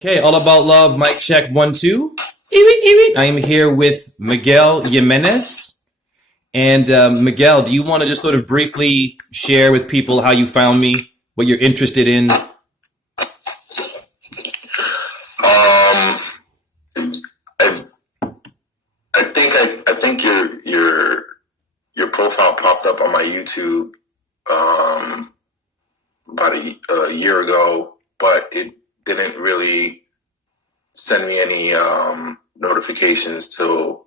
Okay, all about love. Mic check 1 2. I am here with Miguel Jimenez. And Miguel, do you want to just sort of briefly share with people how you found me, what you're interested in? Um, I, I think your profile popped up on my YouTube about a year ago, but it didn't really send me any notifications till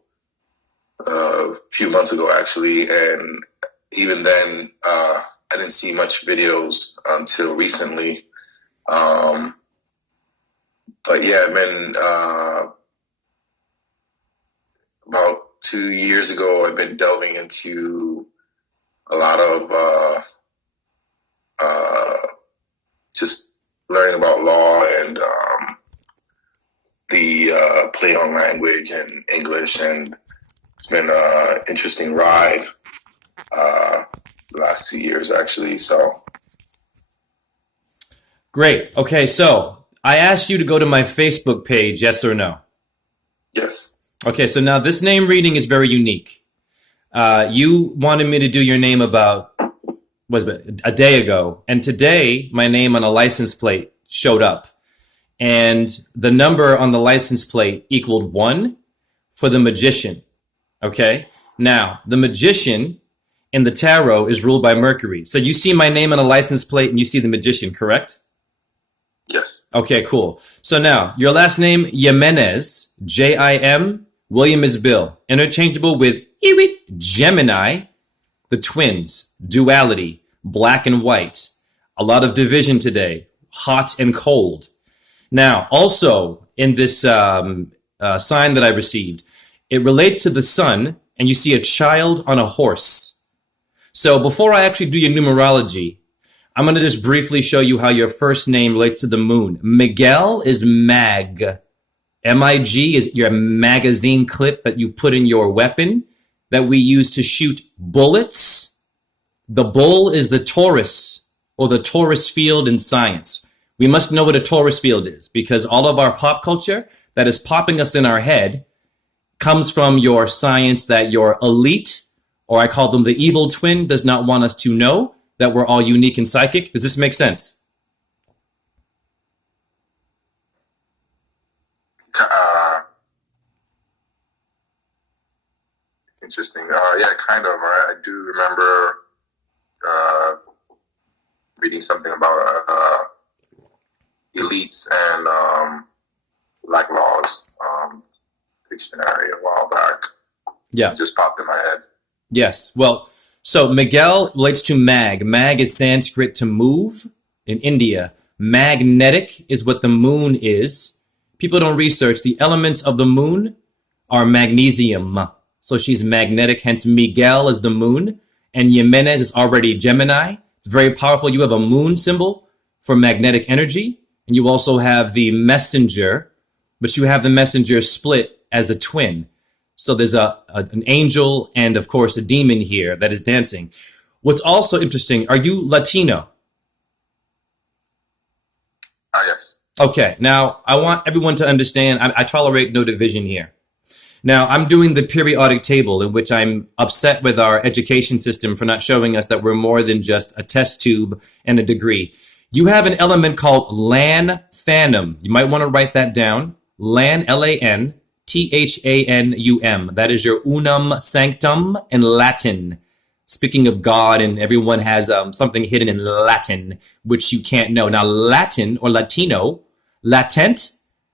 a few months ago, actually, and even then, I didn't see much videos until recently. But yeah, I've been about 2 years ago. I've been delving into a lot of just learning about law and the play on language and English, and it's been an interesting ride the last 2 years, actually. So Great. Okay, so I asked you to go to my Facebook page, yes or no? yes, Okay, so now this name reading is very unique. You wanted me to do your name about was it a day ago, and today my name on a license plate showed up, and the number on the license plate equaled 1 for the magician. Okay, now the magician in the tarot is ruled by Mercury. So you see my name on a license plate and you see the magician, correct? yes, Okay, cool. So now your last name Jimenez, Jim. William is Bill, interchangeable with Gemini, the twins, duality, black and white, a lot of division today, hot and cold. Now, also in this sign that I received, it relates to the sun, and you see a child on a horse. So before I actually do your numerology, I'm going to just briefly show you how your first name relates to the moon. Miguel is mag. MIG is your magazine clip that you put in your weapon that we use to shoot bullets. The bull is the Taurus, or the Taurus field in science. We must know what a Taurus field is, because all of our pop culture that is popping us in our head comes from your science that your elite, or I call them the evil twin, does not want us to know that we're all unique and psychic. Does this make sense? interesting. Yeah, kind of. I do remember reading something about elites and black laws dictionary a while back. Yeah. It just popped in my head. Yes. Well, so Miguel relates to mag. Mag is Sanskrit to move in India. Magnetic is what the moon is. People don't research. The elements of the moon are magnesium. So she's magnetic, hence Miguel is the moon. And Jimenez is already Gemini. It's very powerful. You have a moon symbol for magnetic energy. And you also have the messenger, but you have the messenger split as a twin. So there's an angel and, of course, a demon here that is dancing. What's also interesting, are you Latino? Yes. Okay, now I want everyone to understand I tolerate no division here. Now, I'm doing the periodic table, in which I'm upset with our education system for not showing us that we're more than just a test tube and a degree. You have an element called lanthanum. You might want to write that down. Lan, L-A-N, Thanum. That is your unum sanctum in Latin. Speaking of God, and everyone has something hidden in Latin, which you can't know. Now, Latin or Latino, latent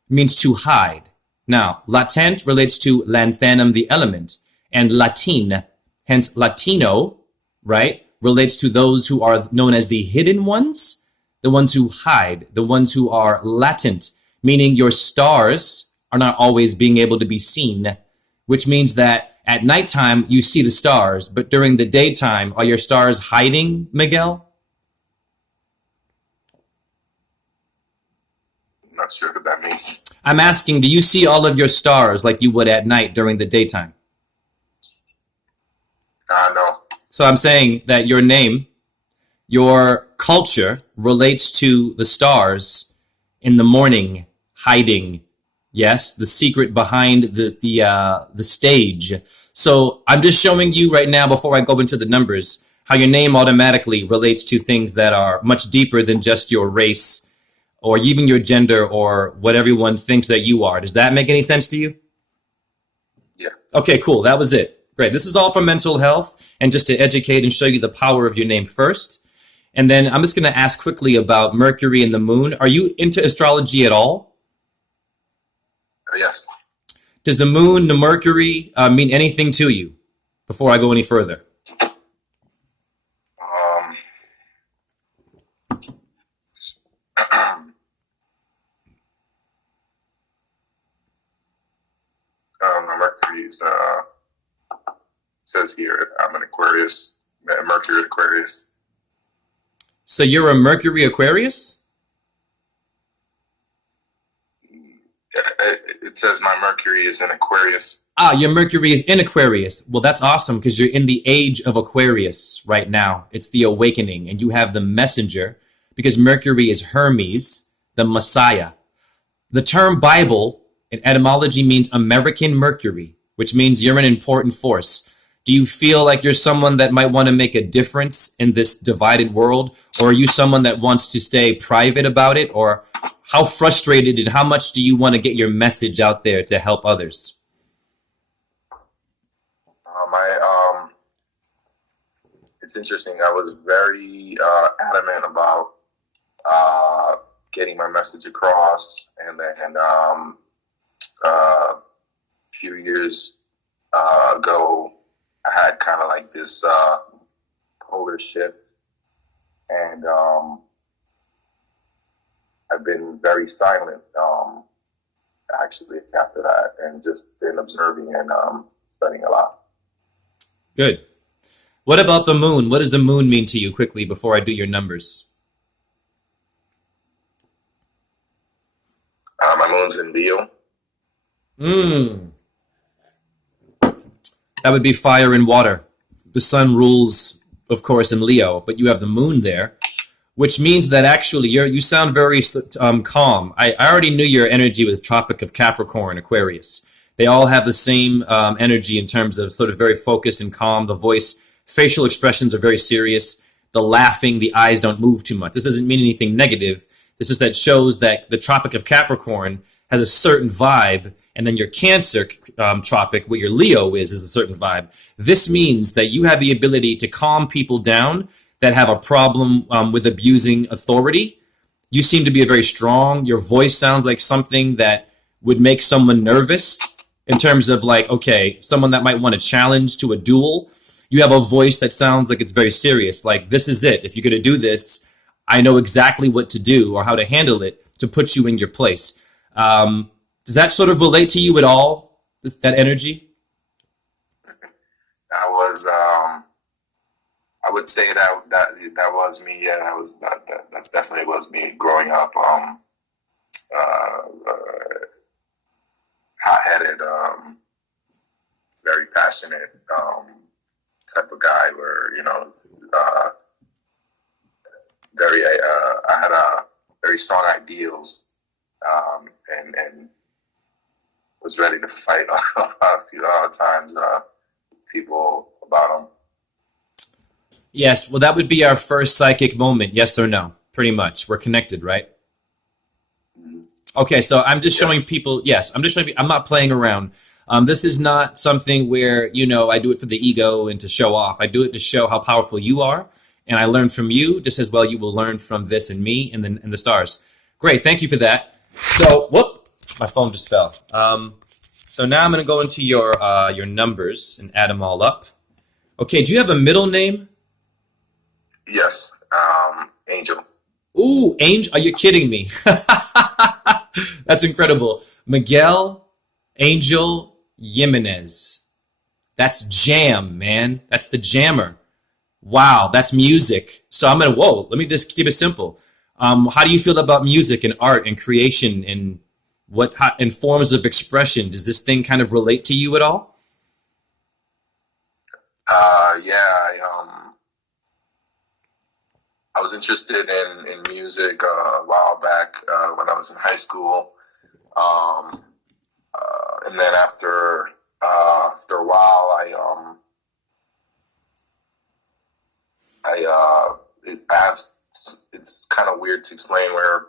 means to hide. Now, latent relates to lanthanum, the element, and Latin, hence Latino, right, relates to those who are known as the hidden ones, the ones who hide, the ones who are latent, meaning your stars are not always being able to be seen, which means that at nighttime you see the stars, but during the daytime, are your stars hiding, Miguel? I'm not sure what that means. I'm asking, do you see all of your stars like you would at night during the daytime? No. So I'm saying that your name, your culture relates to the stars in the morning, hiding. Yes, the secret behind the stage. So I'm just showing you right now before I go into the numbers how your name automatically relates to things that are much deeper than just your race or even your gender or what everyone thinks that you are. Does that make any sense to you? Yeah. Okay, cool. That was it. Great. This is all for mental health and just to educate and show you the power of your name first. And then I'm just going to ask quickly about Mercury and the moon. Are you into astrology at all? Yes. Does the moon, the Mercury, mean anything to you before I go any further? Um, Mercury is, says here, I'm an Aquarius, Mercury Aquarius. So you're a Mercury Aquarius? It says my Mercury is in Aquarius. Ah, your Mercury is in Aquarius. Well, that's awesome because you're in the age of Aquarius right now. It's the awakening, and you have the messenger because Mercury is Hermes, the Messiah. The term Bible in etymology means American Mercury, which means you're an important force. Do you feel like you're someone that might want to make a difference in this divided world? Or are you someone that wants to stay private about it? Or how frustrated and how much do you want to get your message out there to help others? It's interesting. I was very adamant about getting my message across, and then a few years ago, I had kind of like this polar shift, and I've been very silent actually after that, and just been observing and studying a lot. Good. What about the moon? What does the moon mean to you quickly before I do your numbers? My moon's in Leo. Hmm. That would be fire and water. The sun rules, of course, in Leo, but you have the moon there, which means that actually you sound very calm. I already knew your energy was Tropic of Capricorn, Aquarius. They all have the same energy in terms of sort of very focused and calm. The voice, facial expressions are very serious. The laughing, the eyes don't move too much. This doesn't mean anything negative. This is that shows that the Tropic of Capricorn has a certain vibe, and then your Cancer tropic, where your Leo is a certain vibe. This means that you have the ability to calm people down that have a problem with abusing authority. You seem to be a very strong. Your voice sounds like something that would make someone nervous in terms of like, okay, someone that might want to challenge to a duel. You have a voice that sounds like it's very serious. Like, this is it. If you're going to do this, I know exactly what to do or how to handle it to put you in your place. Does that sort of relate to you at all? That energy? That was, I would say that was me. Yeah, that's definitely was me growing up. Hot-headed, very passionate type of guy. Where very I had very strong ideals, and was ready to fight a lot of times people about them. Yes. Well, that would be our first psychic moment. Yes or no? Pretty much. We're connected, right? Okay, so I'm just showing people. Yes, I'm just showing. I'm not playing around. This is not something where I do it for the ego and to show off. I do it to show how powerful you are, and I learn from you just as well. You will learn from this and me and the stars. Great, thank you for that. So, whoop, my phone just fell. So now I'm going to go into your numbers and add them all up. Okay, do you have a middle name? Yes, Angel. Ooh, Angel. Are you kidding me? That's incredible. Miguel Angel Jimenez. That's jam, man. That's the jammer. Wow, that's music. So let me just keep it simple. How do you feel about music and art and creation and and forms of expression? Does this thing kind of relate to you at all? Yeah, I was interested in music a while back when I was in high school. after a while, I have, it's kind of weird to explain where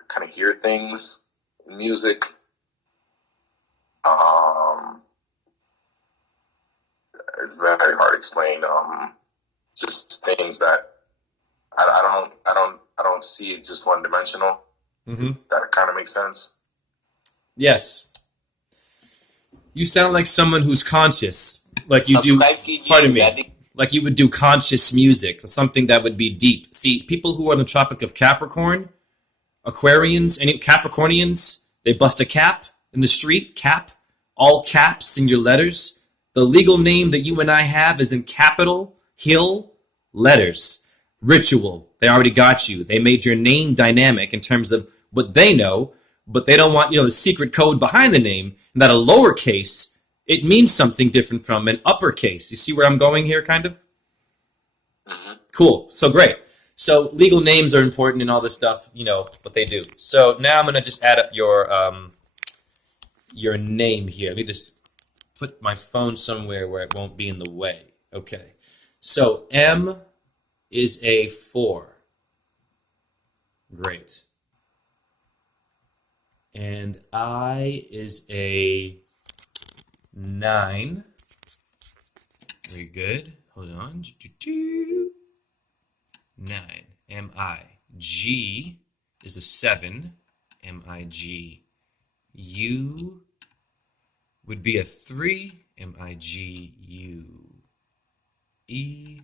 I kind of hear things in music. It's very hard to explain. Just things that I don't see it just one dimensional. Mm-hmm. That kind of makes sense. Yes. You sound like someone who's conscious, like you do. Pardon me. Like you would do conscious music, something that would be deep. See, people who are in the Tropic of Capricorn, Aquarians, any Capricornians, they bust a cap in the street, cap, all caps in your letters. The legal name that you and I have is in capital Hill letters. Ritual. They already got you. They made your name dynamic in terms of what they know, but they don't want, the secret code behind the name, and that a lowercase, it means something different from an uppercase. You see where I'm going here, kind of? Mm-hmm. Cool. So great. So legal names are important and all this stuff, what they do. So now I'm going to just add up your name here. Let me just put my phone somewhere where it won't be in the way. Okay. So M is a 4. Great. And I is a 9. Very good. Hold on. 9. M-I. G is a 7. M-I-G. U would be a 3. M-I-G-U. E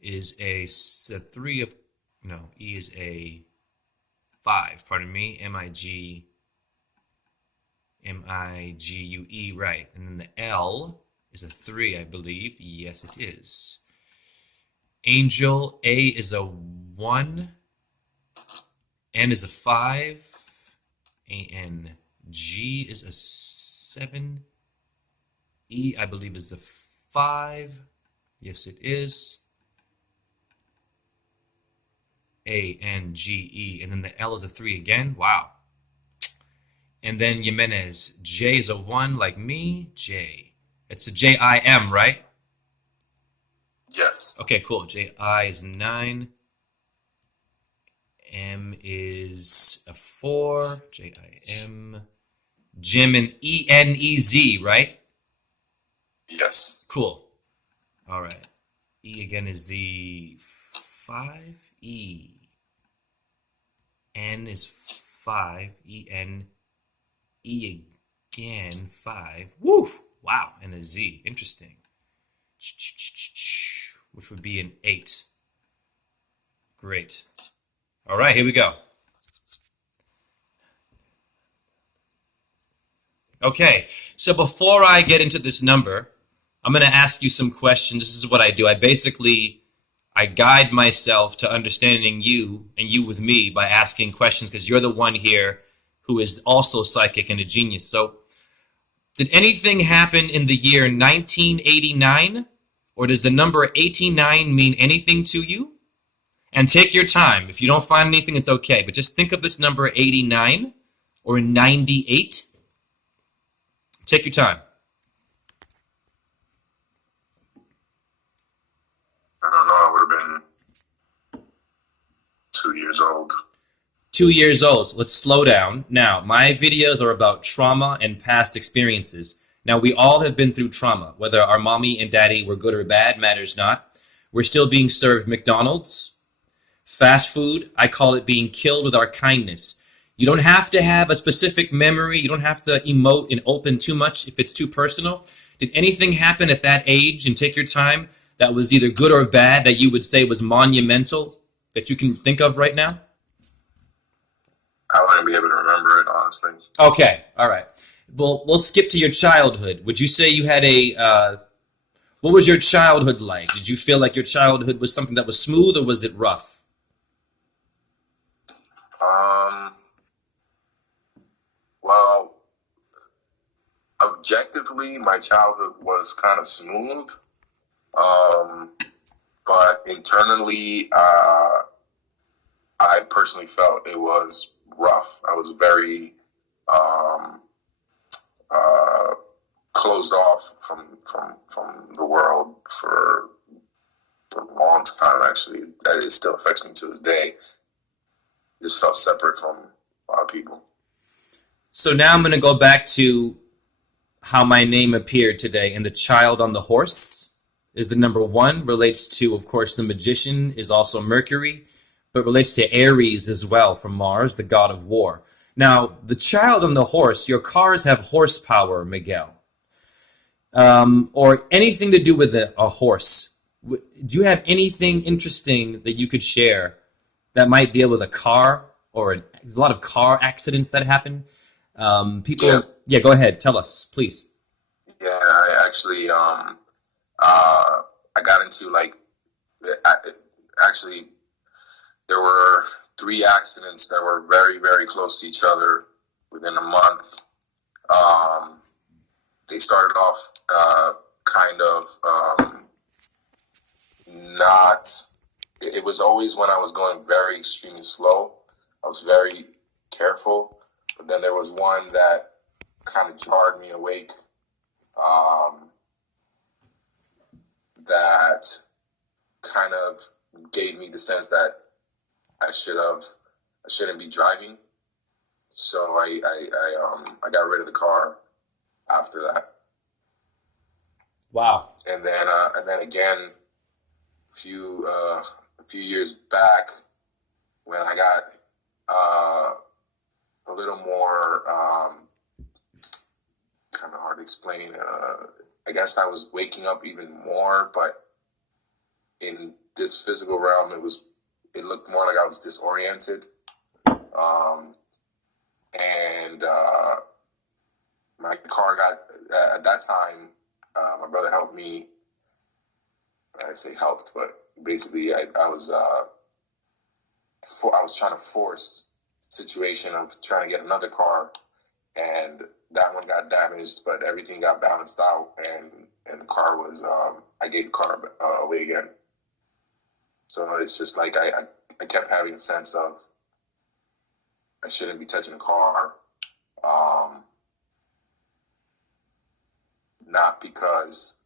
is a 3 of... No, E is a 5. Pardon me. M-I-G... M-I-G-U-E, right. And then the L is a 3, I believe. Yes, it is. Angel, A is a 1. N is a 5. A-N. G is a 7. E, I believe, is a 5. Yes, it is. A-N-G-E. And then the L is a 3 again. Wow. And then Jimenez. J is a 1 like me. J. It's a J-I-M, right? Yes. Okay, cool. J-I is 9. M is a 4. J-I-M. Jim and E-N-E-Z, right? Yes. Cool. All right. E again is the 5. E. N is 5. E-N. E again, 5. Woo! Wow. And a Z. Interesting. Which would be an 8. Great. All right, here we go. Okay, so before I get into this number, I'm going to ask you some questions. This is what I do. I guide myself to understanding you and you with me by asking questions because you're the one here who is also psychic and a genius. So, did anything happen in the year 1989? Or does the number 89 mean anything to you? And take your time. If you don't find anything, it's okay. But just think of this number 89 or 98. Take your time. I don't know. I would have been 2 years old. 2 years old. So let's slow down. Now, my videos are about trauma and past experiences. Now, we all have been through trauma. Whether our mommy and daddy were good or bad matters not. We're still being served McDonald's, fast food. I call it being killed with our kindness. You don't have to have a specific memory. You don't have to emote and open too much if it's too personal. Did anything happen at that age, and take your time, that was either good or bad that you would say was monumental that you can think of right now? I wouldn't be able to remember it, honestly. Okay, all right. Well, we'll skip to your childhood. Would you say you had what was your childhood like? Did you feel like your childhood was something that was smooth, or was it rough? Well, objectively, my childhood was kind of smooth. But internally, I personally felt it was rough. I was very off from the world for a long time. Actually, it still affects me to this day. Just felt separate from a lot of people. So now I'm going to go back to how my name appeared today. And the child on the horse is the number 1. Relates to, of course, the magician is also Mercury, but relates to Aries as well from Mars, the god of war. Now, the child on the horse, your cars have horsepower, Miguel, or anything to do with a horse. Do you have anything interesting that you could share that might deal with a car, or there's a lot of car accidents that happen? People, yeah, go ahead, tell us, please. Yeah, I actually, I got into actually, there were 3 accidents that were very, very close to each other within a month. They started off kind of not. It was always when I was going very extremely slow. I was very careful, but then there was one that kind of jarred me awake. That kind of gave me the sense that I shouldn't be driving. So I got rid of the car after that. Wow. And then again, a few years back, when I got a little more kind of hard to explain. I guess I was waking up even more, but in this physical realm, it looked more like I was disoriented. And my car got, at that time, my brother helped me. I say helped, but basically I was trying to force the situation of trying to get another car, and that one got damaged, but everything got balanced out, and the car was, I gave the car away again. So it's just like I kept having a sense of I shouldn't be touching a car. Not because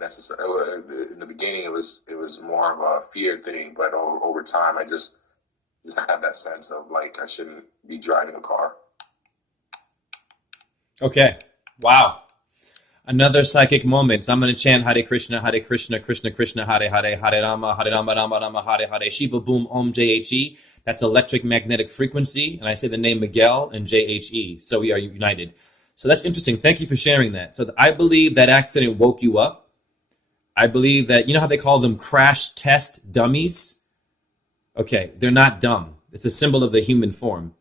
necessarily in the beginning it was more of a fear thing, but over time I just have that sense of like I shouldn't be driving a car. Okay. Wow. Another psychic moment. I'm going to chant Hare Krishna, Krishna Krishna, Hare Hare, Hare Rama, Rama Rama, Hare Hare, Shiva Boom Om JHE. That's electric magnetic frequency. And I say the name Miguel and JHE. So we are united. So that's interesting. Thank you for sharing that. So I believe that accident woke you up. I believe that, you know how they call them crash test dummies? Okay, they're not dumb. It's a symbol of the human form.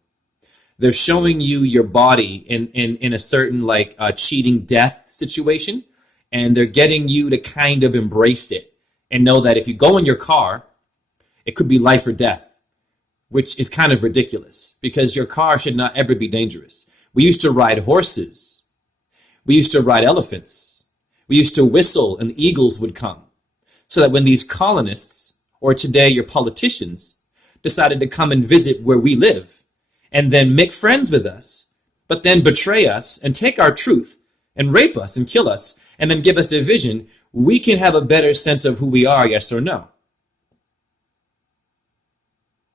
They're showing you your body in a certain like cheating death situation, and they're getting you to kind of embrace it and know that if you go in your car, it could be life or death, which is kind of ridiculous because your car should not ever be dangerous. We used to ride horses. We used to ride elephants. We used to whistle and the eagles would come. So that when these colonists, or today your politicians, decided to come and visit where we live and then make friends with us, but then betray us and take our truth and rape us and kill us and then give us division, we can have a better sense of who we are, yes or no.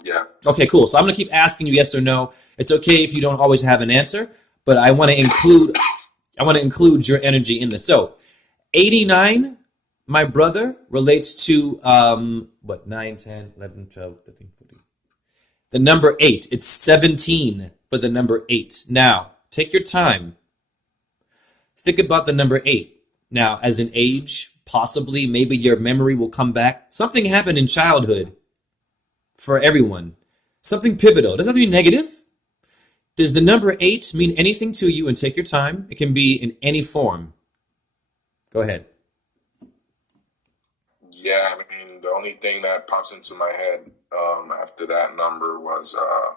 Yeah. Okay, cool. So I'm going to keep asking you yes or no. It's okay if you don't always have an answer, but I want to include your energy in this. So 89, my brother, relates to 9, 10, 11, 12, 13, 14. The number 8. It's 17 for the number 8. Now, take your time. Think about the number 8. Now, as an age, possibly, maybe your memory will come back. Something happened in childhood for everyone. Something pivotal. Doesn't have to be negative. Does the number 8 mean anything to you? And take your time. It can be in any form. Go ahead. Yeah, I mean, the only thing that pops into my head after that number was I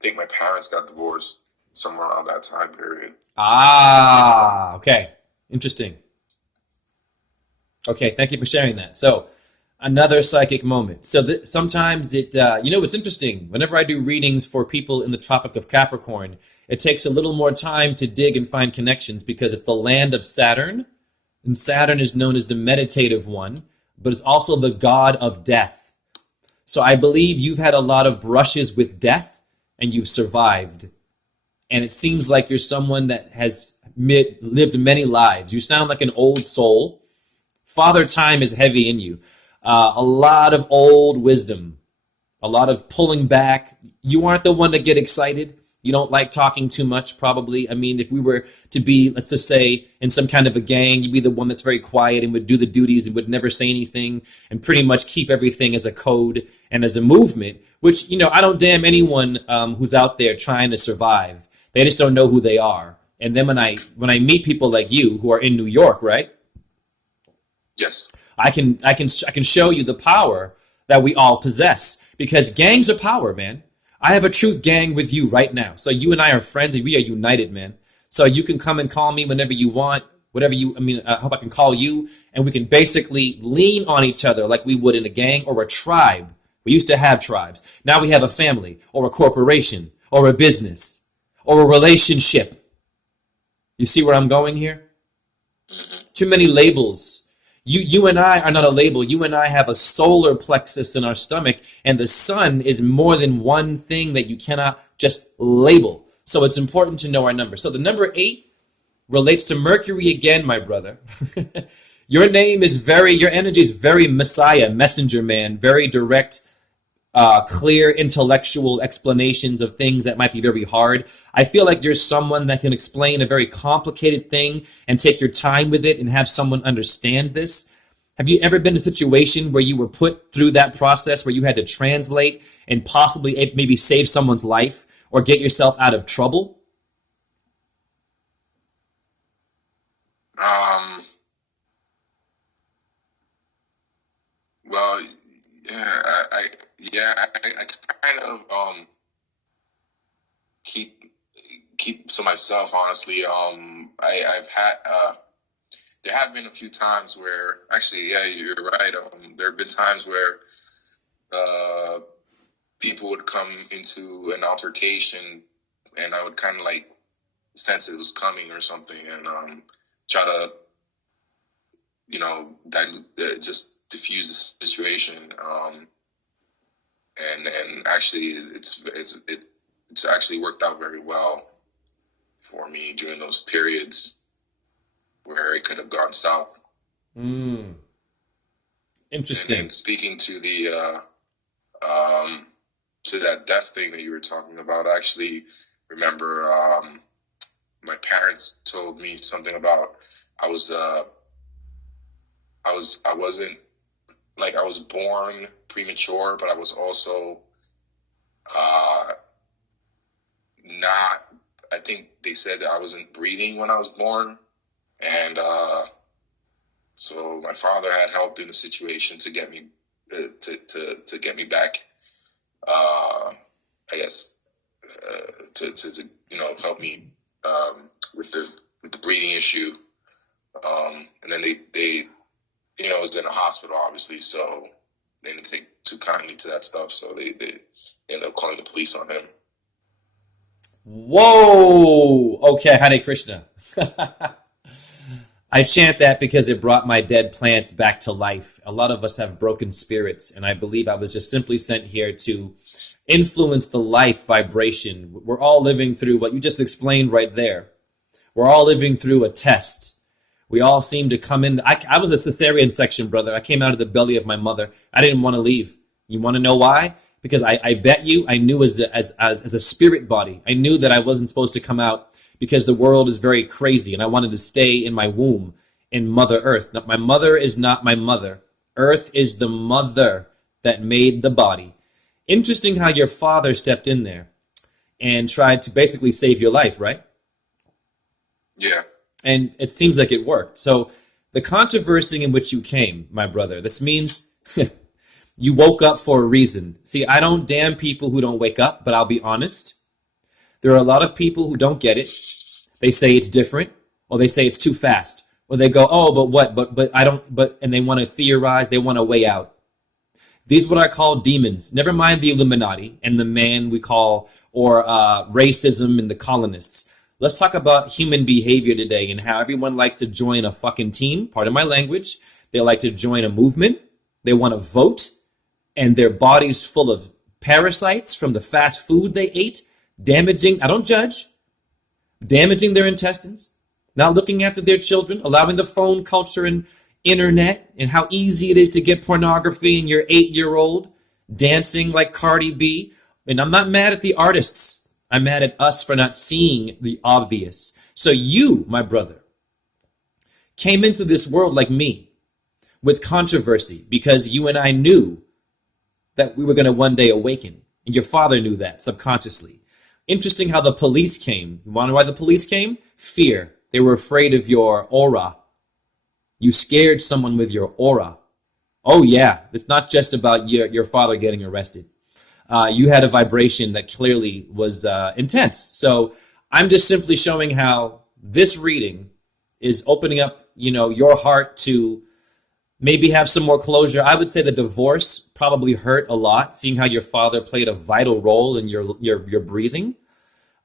think my parents got divorced somewhere around that time period. Ah, okay. Interesting. Okay, thank you for sharing that. So, another psychic moment. So sometimes it's interesting. Whenever I do readings for people in the Tropic of Capricorn, it takes a little more time to dig and find connections because it's the land of Saturn, And Saturn is known as the meditative one, but it's also the god of death. So I believe you've had a lot of brushes with death and you've survived. And it seems like you're someone that has lived many lives. You sound like an old soul. Father Time is heavy in you. A lot of old wisdom, a lot of pulling back. You aren't the one to get excited. You don't like talking too much, probably. I mean, if we were to be, let's just say, in some kind of a gang, you'd be the one that's very quiet and would do the duties and would never say anything and pretty much keep everything as a code and as a movement, which, I don't damn anyone who's out there trying to survive. They just don't know who they are. And then when I meet people like you who are in New York, right? Yes. I can show you the power that we all possess, because gangs are power, man. I have a truth gang with you right now. So you and I are friends and we are united, man. So you can come and call me whenever you want, I hope I can call you, and we can basically lean on each other like we would in a gang or a tribe. We used to have tribes. Now we have a family or a corporation or a business or a relationship. You see where I'm going here? Too many labels. You and I are not a label. You and I have a solar plexus in our stomach, and the sun is more than one thing that you cannot just label. So it's important to know our number. So the number 8 relates to Mercury again, my brother. Your energy is very Messiah, messenger man, very direct, clear intellectual explanations of things that might be very hard. I feel like you're someone that can explain a very complicated thing and take your time with it and have someone understand this. Have you ever been in a situation where you were put through that process where you had to translate and possibly maybe save someone's life or get yourself out of trouble? Well, yeah, I kind of keep to myself, honestly. I've had there have been a few times where, actually, yeah, you're right. There have been times where people would come into an altercation, and I would kind of like sense it was coming or something, and try to, just diffuse the situation. And actually, it's actually worked out very well for me during those periods where it could have gone south. Interesting. And speaking to the to that death thing that you were talking about, I actually remember my parents told me something about I was born premature, but I was also not. I think they said that I wasn't breathing when I was born, and so my father had helped in the situation to get me to get me back. I guess to help me with the breathing issue, and then they was in a hospital, obviously, so they didn't take too kindly to that stuff, so they ended up calling the police on him. Whoa! Okay, Hare Krishna. I chant that because it brought my dead plants back to life. A lot of us have broken spirits, and I believe I was just simply sent here to influence the life vibration. We're all living through what you just explained right there. We're all living through a test. We all seem to come in. I was a cesarean section, brother. I came out of the belly of my mother. I didn't want to leave. You want to know why? Because I bet you I knew as a spirit body, I knew that I wasn't supposed to come out because the world is very crazy, and I wanted to stay in my womb in Mother Earth. Now, my mother is not my mother. Earth is the mother that made the body. Interesting how your father stepped in there and tried to basically save your life, right? Yeah. And it seems like it worked. So the controversy in which you came, my brother, this means you woke up for a reason. See, I don't damn people who don't wake up, but I'll be honest. There are a lot of people who don't get it. They say it's different, or they say it's too fast, or they go, oh, but what? But I don't, but, and they want to theorize, they want to weigh out. These are what I call demons. Never mind the Illuminati and the man we call, or racism and the colonists. Let's talk about human behavior today and how everyone likes to join a fucking team. Pardon my language. They like to join a movement. They want to vote, and their body's full of parasites from the fast food they ate, damaging, I don't judge, damaging their intestines, not looking after their children, allowing the phone culture and internet and how easy it is to get pornography in your 8-year-old dancing like Cardi B. And I'm not mad at the artists. I'm mad at us for not seeing the obvious. So you, my brother, came into this world like me with controversy because you and I knew that we were going to one day awaken. And your father knew that subconsciously. Interesting how the police came. You want to know why the police came? Fear. They were afraid of your aura. You scared someone with your aura. Oh yeah, it's not just about your father getting arrested. You had a vibration that clearly was intense. So I'm just simply showing how this reading is opening up, your heart to maybe have some more closure. I would say the divorce probably hurt a lot, seeing how your father played a vital role in your breathing.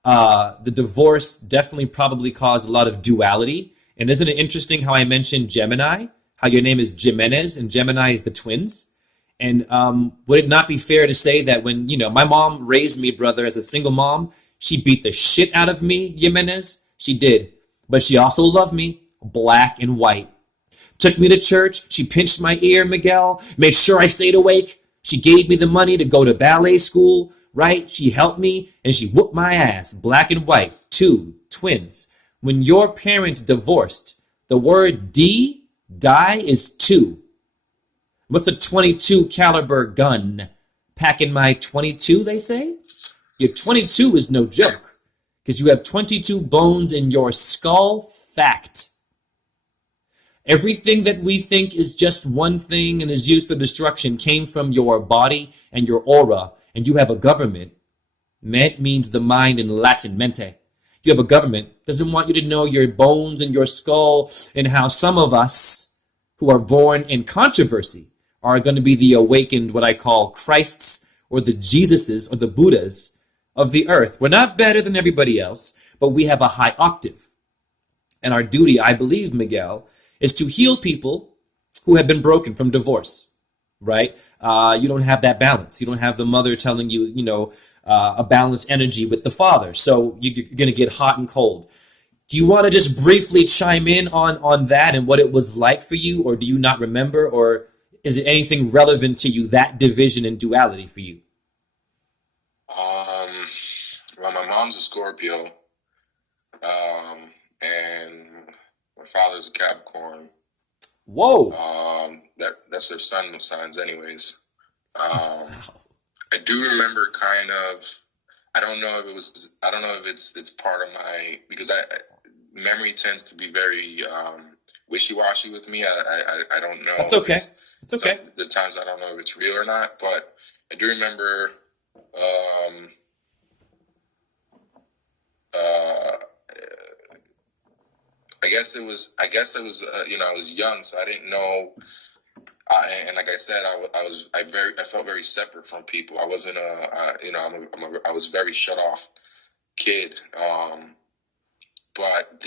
The divorce definitely probably caused a lot of duality. And isn't it interesting how I mentioned Gemini, how your name is Jimenez and Gemini is the twins? And would it not be fair to say that when, my mom raised me, brother, as a single mom, she beat the shit out of me, Jimenez? She did. But she also loved me, black and white. Took me to church. She pinched my ear, Miguel, made sure I stayed awake. She gave me the money to go to ballet school, right? She helped me and she whooped my ass, black and white, two twins. When your parents divorced, the word die is two. What's a 22 caliber gun? Packing my 22, they say? Your 22 is no joke because you have 22 bones in your skull. Fact. Everything that we think is just one thing and is used for destruction came from your body and your aura, and you have a government. Ment means the mind in Latin, mente. You have a government doesn't want you to know your bones and your skull and how some of us who are born in controversy are going to be the awakened, what I call Christs or the Jesuses or the Buddhas of the earth. We're not better than everybody else, but we have a high octave. And our duty, I believe, Miguel, is to heal people who have been broken from divorce, right? You don't have that balance. You don't have the mother telling you, a balanced energy with the father. So you're going to get hot and cold. Do you want to just briefly chime in on that and what it was like for you, or do you not remember, or is it anything relevant to you, that division and duality for you? Well, my mom's a Scorpio, and my father's a Capricorn. Whoa. That's their sun signs, anyways. I do remember kind of. I don't know if it's part of my, because memory tends to be very wishy-washy with me. I don't know. That's okay. It's okay. The times I don't know if it's real or not, but I do remember. I guess it was. I was young, so I didn't know. And like I said, I felt very separate from people. I wasn't I was a very shut off kid. But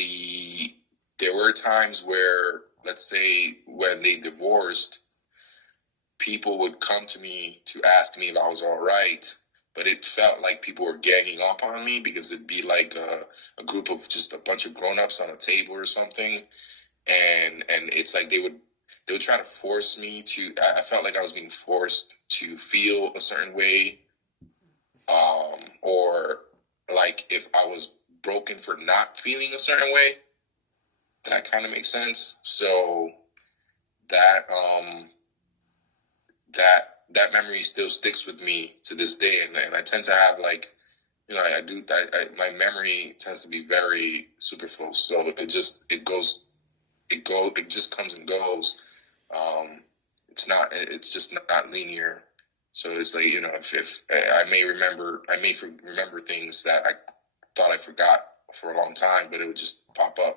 there were times where, let's say, when they divorced, people would come to me to ask me if I was all right. But it felt like people were ganging up on me because it'd be like a group of just a bunch of grown-ups on a table or something, and it's like they would try to force me to. I felt like I was being forced to feel a certain way, or like if I was broken for not feeling a certain way. That kind of makes sense. So that memory still sticks with me to this day, and I tend to have my memory tends to be very superficial. So it just comes and goes. It's just not linear. So it's like, if I may remember things that I thought I forgot for a long time, but it would just pop up.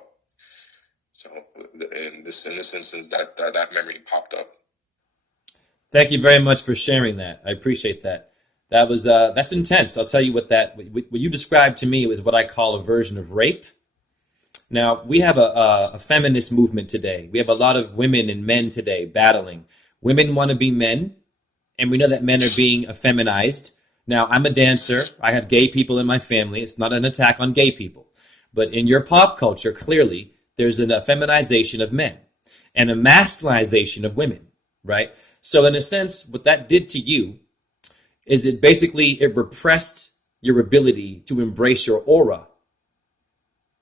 So in this instance, that memory popped up. Thank you very much for sharing that. I appreciate that. That's intense. I'll tell you what you described to me was what I call a version of rape. Now, we have a feminist movement today. We have a lot of women and men today battling. Women want to be men, and we know that men are being effeminized. Now, I'm a dancer. I have gay people in my family. It's not an attack on gay people. But in your pop culture, clearly, there's an effeminization of men and a masculinization of women, right? So in a sense, what that did to you is it repressed your ability to embrace your aura.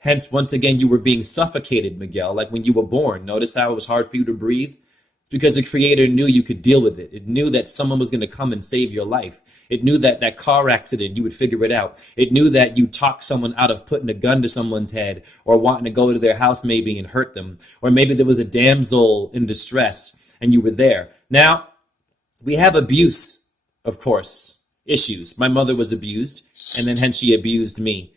Hence, once again, you were being suffocated, Miguel, like when you were born. Notice how it was hard for you to breathe? It's because the Creator knew you could deal with it. It knew that someone was going to come and save your life. It knew that that car accident, you would figure it out. It knew that you talked someone out of putting a gun to someone's head or wanting to go to their house maybe and hurt them. Or maybe there was a damsel in distress and you were there. Now, we have abuse, of course, issues. My mother was abused, and then hence she abused me.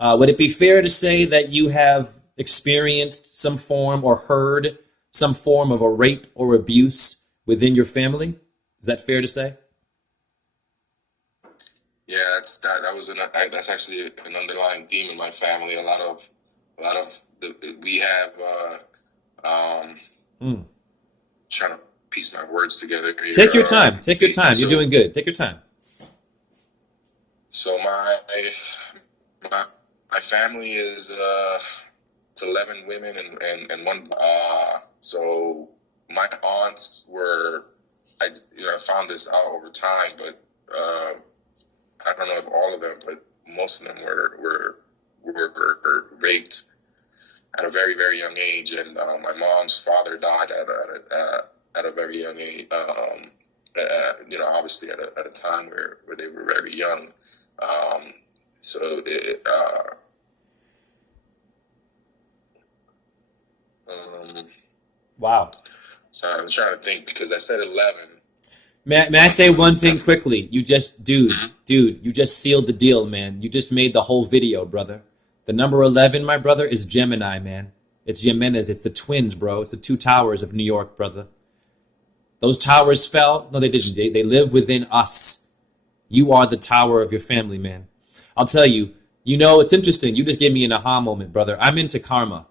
Would it be fair to say that you have experienced some form or heard some form of a rape or abuse within your family? Is that fair to say? Yeah, that's actually an underlying theme in my family. We have trying to piece my words together here. Take your time. Take your time. You're doing good. Take your time. So my family is it's 11 women and one. So my aunts were, I found this out over time, but I don't know if all of them, but most of them were raped at a very, very young age, and my mom's father died at a very young age. Obviously at a time where they were very young. Wow. So I'm trying to think because I said 11. May I say one thing quickly? You just, dude, you just sealed the deal, man. You just made the whole video, brother. The number 11, my brother, is Gemini, man. It's Jimenez. It's the twins, bro. It's the two towers of New York, brother. Those towers fell. No, they didn't. They live within us. You are the tower of your family, man. I'll tell you, it's interesting. You just gave me an aha moment, brother. I'm into karma.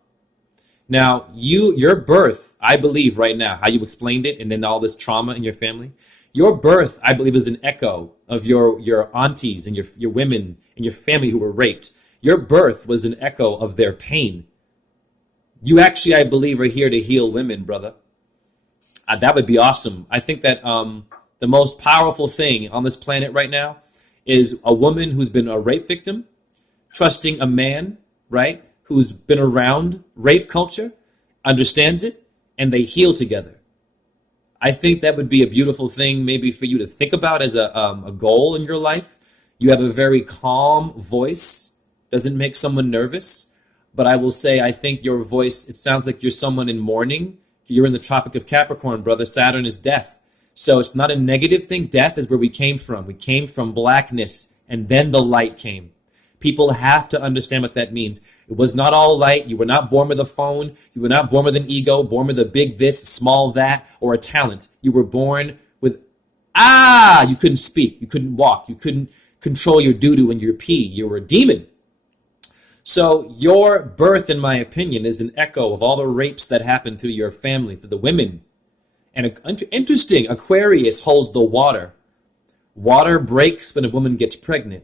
Now, your birth, I believe right now, how you explained it, and then all this trauma in your family, your birth, I believe, is an echo of your aunties and your women and your family who were raped. Your birth was an echo of their pain. You actually, I believe, are here to heal women, brother. That would be awesome. I think that the most powerful thing on this planet right now is a woman who's been a rape victim, trusting a man, right, who's been around rape culture, understands it, and they heal together. I think that would be a beautiful thing maybe for you to think about as a goal in your life. You have a very calm voice, doesn't make someone nervous, but I will say I think your voice, it sounds like you're someone in mourning. You're in the Tropic of Capricorn, brother. Saturn is death. So it's not a negative thing. Death is where we came from. We came from blackness, and then the light came. People have to understand what that means. It was not all light. You were not born with a phone. You were not born with an ego, born with a big this, small that, or a talent. You were born with, you couldn't speak. You couldn't walk. You couldn't control your doo-doo and your pee. You were a demon. So your birth, in my opinion, is an echo of all the rapes that happened through your family, through the women. And interesting, Aquarius holds the water. Water breaks when a woman gets pregnant.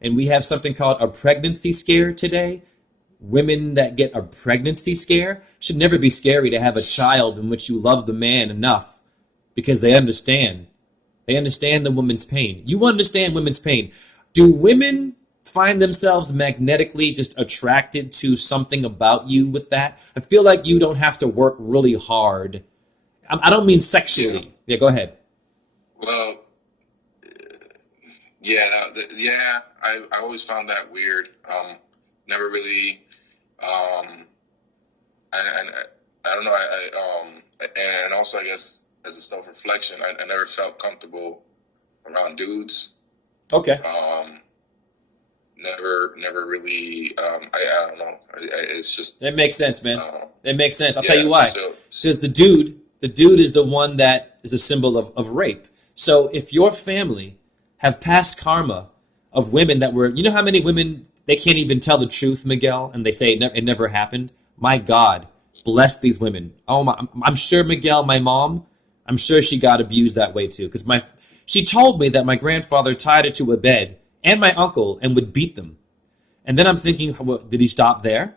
And we have something called a pregnancy scare today. Women that get a pregnancy scare should never be scary to have a child in which you love the man enough because they understand. They understand the woman's pain. You understand women's pain. Do women find themselves magnetically just attracted to something about you with that? I feel like you don't have to work really hard. I don't mean sexually. Yeah, go ahead. Well, I always found that weird. Never really, and I don't know. And also I guess as a self-reflection, I never felt comfortable around dudes. Okay. Never really. I don't know. It's just. That makes sense, man. It makes sense. I'll tell you why. Because the dude is the one that is a symbol of rape. So if your family have past karma of women that were, you know how many women, they can't even tell the truth, Miguel, and they say it never happened? My God, bless these women. Oh my, I'm sure Miguel, my mom, I'm sure she got abused that way too. Because she told me that my grandfather tied her to a bed and my uncle and would beat them. And then I'm thinking, well, did he stop there?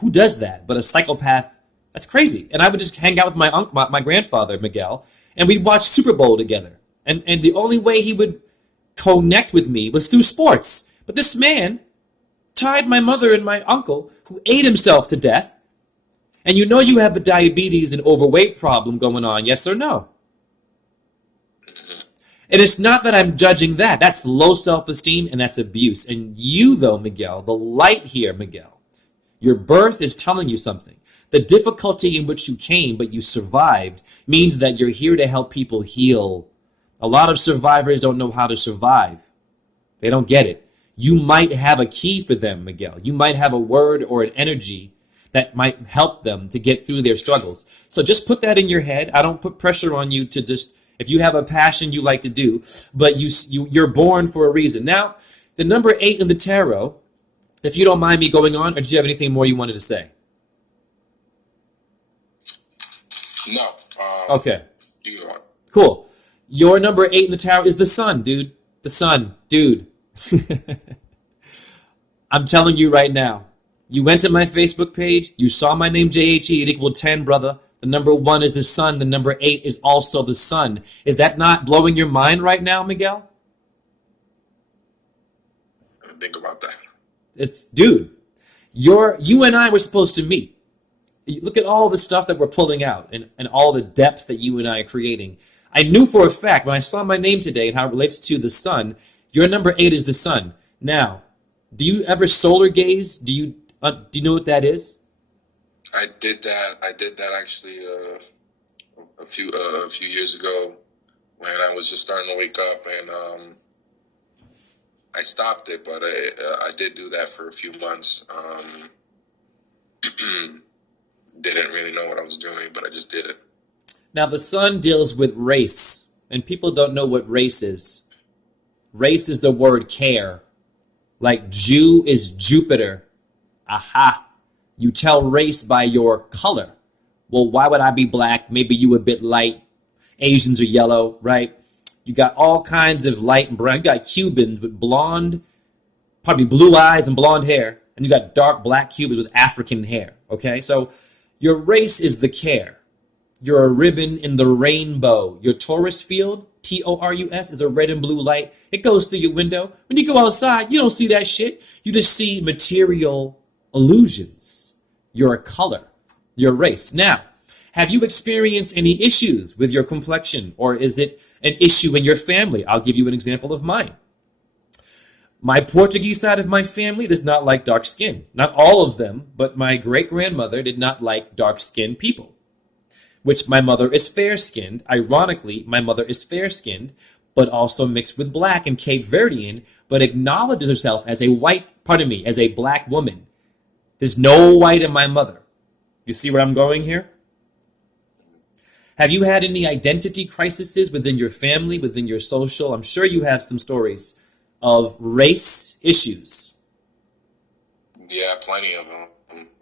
Who does that? But a psychopath, that's crazy. And I would just hang out with my grandfather, Miguel, and we'd watch Super Bowl together. And the only way he would connect with me was through sports. But this man tied my mother and my uncle, who ate himself to death. And you know you have the diabetes and overweight problem going on, yes or no? And it's not that I'm judging that. That's low self-esteem and that's abuse. And you, though, Miguel, the light here, Miguel, your birth is telling you something. The difficulty in which you came, but you survived, means that you're here to help people heal. A lot of survivors don't know how to survive. They don't get it. You might have a key for them, Miguel. You might have a word or an energy that might help them to get through their struggles. So just put that in your head. I don't put pressure on you to just, if you have a passion you like to do, but you're born for a reason. Now, the number 8 in the tarot, if you don't mind me going on, or did you have anything more you wanted to say? No. Okay. You go on. Cool. Your number 8 in the tarot is the sun, dude. The sun, dude. I'm telling you right now. You went to my Facebook page. You saw my name, JHE. It equaled 10, brother. The number 1 is the sun. The number 8 is also the sun. Is that not blowing your mind right now, Miguel? Think about that. It's, dude, you and I were supposed to meet. Look at all the stuff that we're pulling out and all the depth that you and I are creating. I knew for a fact when I saw my name today and how it relates to the sun, your number 8 is the sun. Now, do you ever solar gaze? Do you know what that is? I did that actually a few years ago when I was just starting to wake up, and I stopped it, but I did do that for a few months. Didn't really know what I was doing, but I just did it. Now, the sun deals with race, and people don't know what race is. Race is the word care. Like Jew is Jupiter. Aha. You tell race by your color. Well, why would I be black? Maybe you a bit light. Asians are yellow, right? You got all kinds of light and brown. You got Cubans with blonde, probably blue eyes and blonde hair. And you got dark black Cubans with African hair, okay? So your race is the care. You're a ribbon in the rainbow. Your Taurus field, Taurus, is a red and blue light. It goes through your window. When you go outside, you don't see that shit. You just see material illusions. You're a color. Your race. Now, have you experienced any issues with your complexion, or is it an issue in your family? I'll give you an example of mine. My Portuguese side of my family does not like dark skin. Not all of them, but my great-grandmother did not like dark-skinned people, which my mother is fair-skinned. Ironically, my mother is fair-skinned, but also mixed with black and Cape Verdean, but acknowledges herself as as a black woman. There's no white in my mother. You see where I'm going here? Have you had any identity crises within your family, within your social? I'm sure you have some stories of race issues. Yeah, plenty of them.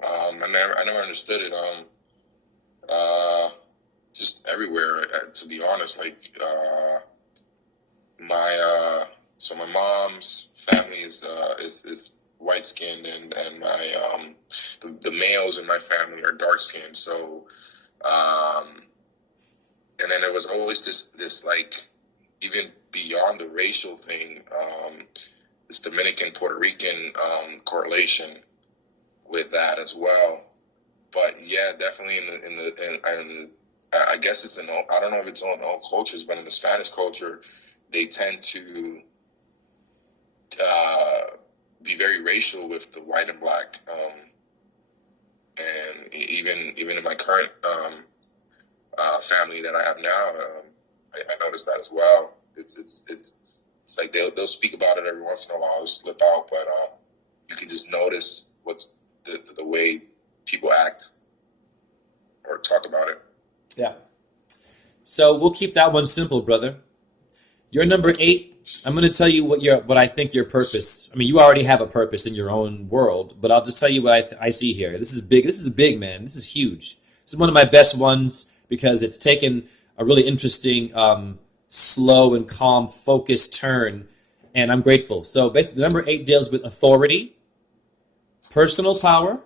I never understood it. Just everywhere. To be honest, like my mom's family is white skinned, and my the males in my family are dark skinned. So, and then there was always this like, even beyond the racial thing, this Dominican Puerto Rican correlation with that as well. But yeah, definitely in the I guess it's I don't know if it's on all cultures, but in the Spanish culture, they tend to be very racial with the white and black, and even in my current family that I have now, I noticed that as well. It's like they'll speak about it every once in a while, it'll slip out, but you can just notice what's the way people act or talk about it. Yeah. So we'll keep that one simple, brother. Your number 8 I'm going to tell you what I think your purpose. I mean, you already have a purpose in your own world, but I'll just tell you what I see here. This is big. This is big, man. This is huge. This is one of my best ones because it's taken a really interesting, slow and calm, focused turn, and I'm grateful. So basically, the number 8 deals with authority, personal power,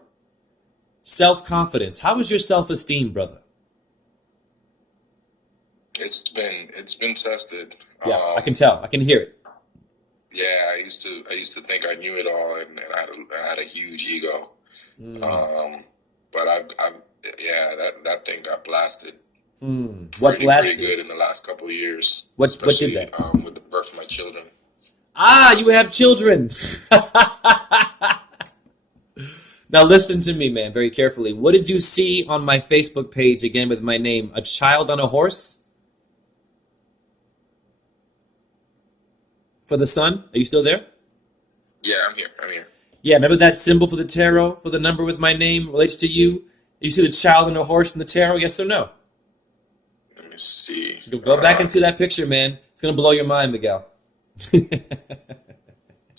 self-confidence. How is your self-esteem, brother? It's been tested. Yeah, I can tell. I can hear it. Yeah, I used to think I knew it all, and I had a huge ego. But that thing got blasted. What blasted? Pretty good in the last couple of years. What did that? With the birth of my children. Ah, you have children. Now listen to me, man, very carefully. What did you see on my Facebook page again with my name? A child on a horse? For the sun? Are you still there? Yeah, I'm here. Yeah, remember that symbol for the tarot, for the number with my name relates to you? You see the child on a horse in the tarot? Yes or no? Let me see. Go back and see that picture, man. It's going to blow your mind, Miguel.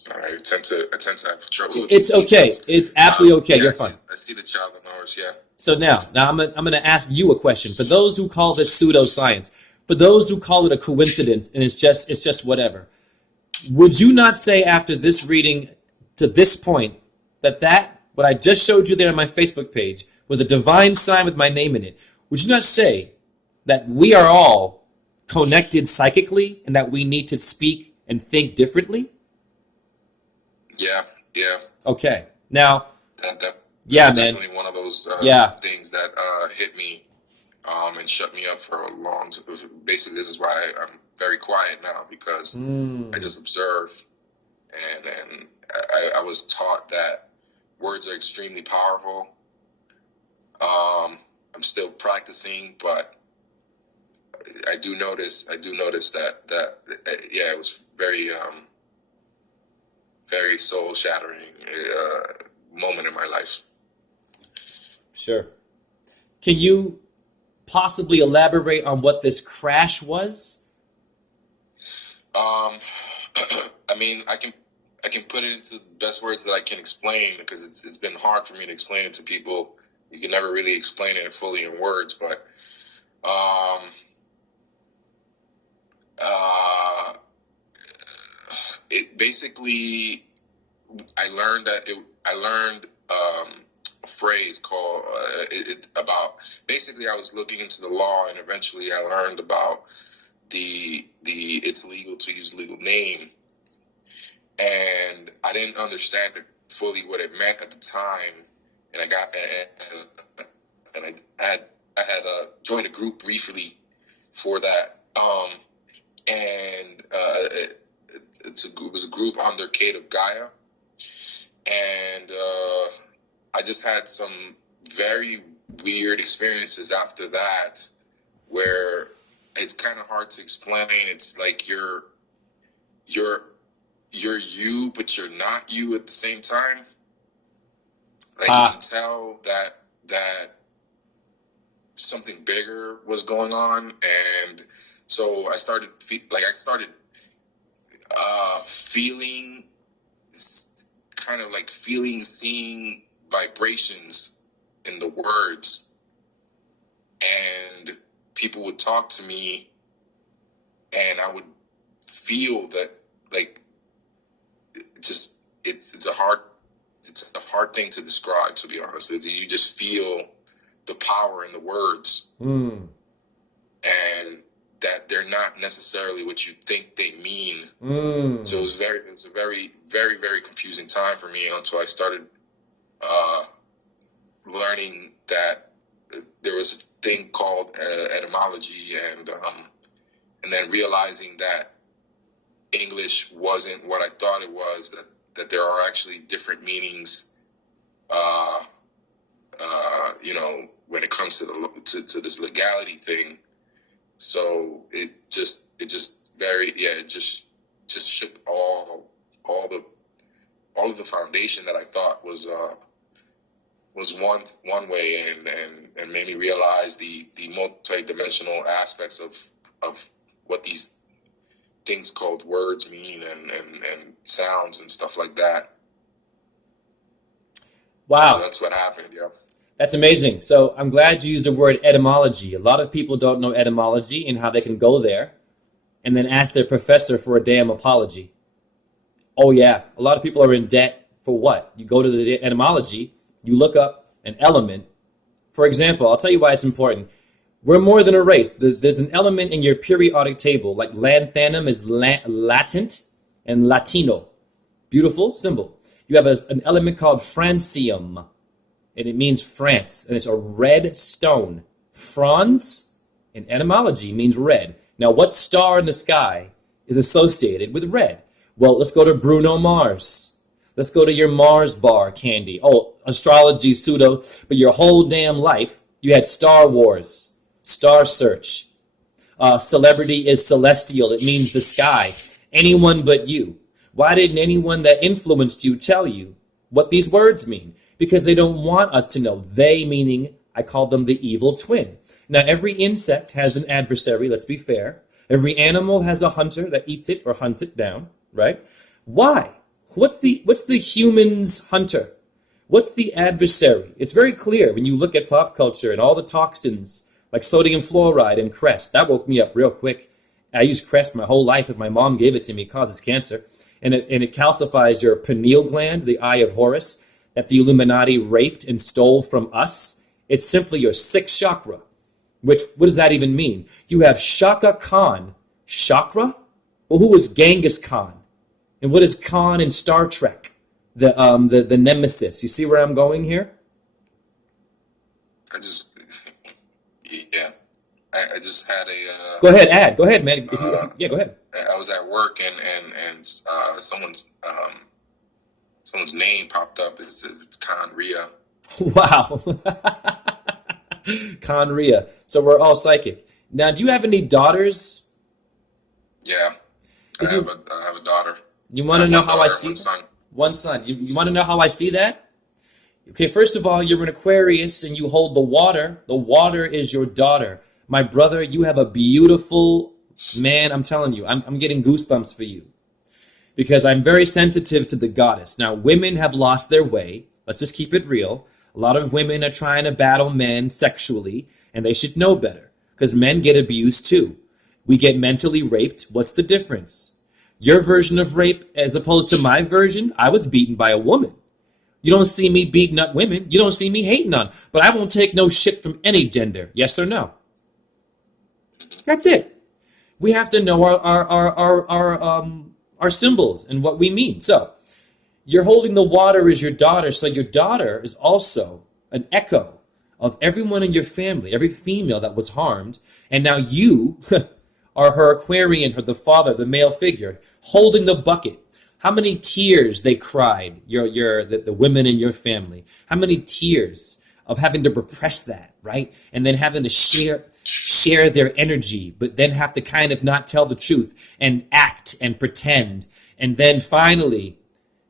All right, I tend to have trouble with It's okay. It's absolutely okay. Yeah, You're fine. I see the child on the horse, yeah. So now I'm going to ask you a question. For those who call this pseudoscience, for those who call it a coincidence, and it's just whatever, would you not say after this reading to this point that what I just showed you there on my Facebook page with a divine sign with my name in it, would you not say that we are all connected psychically and that we need to speak and think differently? Yeah. Okay. Now, That's man. definitely one of those things that hit me and shut me up for a long time. Basically, this is why I'm very quiet now, because I just observe, and I was taught that words are extremely powerful. I'm still practicing, but I do notice that it was very soul shattering moment in my life. Sure. Can you possibly elaborate on what this crash was? I mean, I can put it into the best words that I can explain, because it's been hard for me to explain it to people. You can never really explain it fully in words, but it basically, I learned a phrase called about, basically I was looking into the law, and eventually I learned about the it's legal to use legal name, and I didn't understand it fully what it meant at the time, and I had joined a group briefly for that, and it was a group under Kate of Gaia, and I just had some very weird experiences after that, where it's kind of hard to explain. It's like you're you, but you're not you at the same time. Like you can tell that something bigger was going on, and so I started feeling kind of like seeing vibrations in the words, and people would talk to me, and I would feel that, like, it's a hard thing to describe, to be honest. You just feel the power in the words, and that they're not necessarily what you think they mean. So it was a very, very, very confusing time for me until I started learning that there was a thing called etymology, and then realizing that English wasn't what I thought it was, that there are actually different meanings, when it comes to this legality thing. So it just shook all of the foundation that I thought was one way, and made me realize the multi-dimensional aspects of what these things called words mean and sounds and stuff like that. Wow. So that's what happened. Yeah. That's amazing. So I'm glad you used the word etymology. A lot of people don't know etymology and how they can go there and then ask their professor for a damn apology. Oh yeah, a lot of people are in debt for what? You go to the etymology, you look up an element. For example, I'll tell you why it's important. We're more than a race. There's an element in your periodic table, like lanthanum is latent and Latino. Beautiful symbol. You have an element called francium, and it means France, and it's a red stone. Franz, in etymology, means red. Now, what star in the sky is associated with red? Well, let's go to Bruno Mars. Let's go to your Mars bar candy. Oh, astrology, pseudo, but your whole damn life, you had Star Wars, Star Search. Celebrity is celestial. It means the sky. Anyone but you. Why didn't anyone that influenced you tell you what these words mean? Because they don't want us to know. They meaning, I call them the evil twin. Now, every insect has an adversary, let's be fair. Every animal has a hunter that eats it or hunts it down, right? Why? What's the human's hunter? What's the adversary? It's very clear when you look at pop culture and all the toxins like sodium fluoride and Crest. That woke me up real quick. I used Crest my whole life. If my mom gave it to me, it causes cancer. And it calcifies your pineal gland, the eye of Horus, that the Illuminati raped and stole from us. It's simply your sixth chakra. What does that even mean? You have Shaka Khan. Chakra? Well, who is Genghis Khan? And what is Khan in Star Trek? The nemesis. You see where I'm going here? Yeah. I just had a. Go ahead. Go ahead, man. Yeah, go ahead. I was at work and someone's name popped up. It says it's Khan Rhea. Wow. Khan Rhea. So we're all psychic. Now, do you have any daughters? Yeah. I have a daughter. You want to know how I see one son. One son. You want to know how I see that? Okay, first of all, you're an Aquarius and you hold the water. The water is your daughter. My brother, you have a beautiful man. I'm telling you, I'm getting goosebumps for you because I'm very sensitive to the goddess. Now, women have lost their way. Let's just keep it real. A lot of women are trying to battle men sexually, and they should know better because men get abused too. We get mentally raped. What's the difference? Your version of rape as opposed to my version, I was beaten by a woman. You don't see me beating up women. You don't see me hating on. But I won't take no shit from any gender. Yes or no? That's it. We have to know our symbols and what we mean. So you're holding the water as your daughter. So your daughter is also an echo of everyone in your family, every female that was harmed. And now you are her Aquarian, her the father, the male figure, holding the bucket. How many tears they cried, the women in your family. How many tears of having to repress that, right? And then having to share their energy, but then have to kind of not tell the truth and act and pretend. And then finally,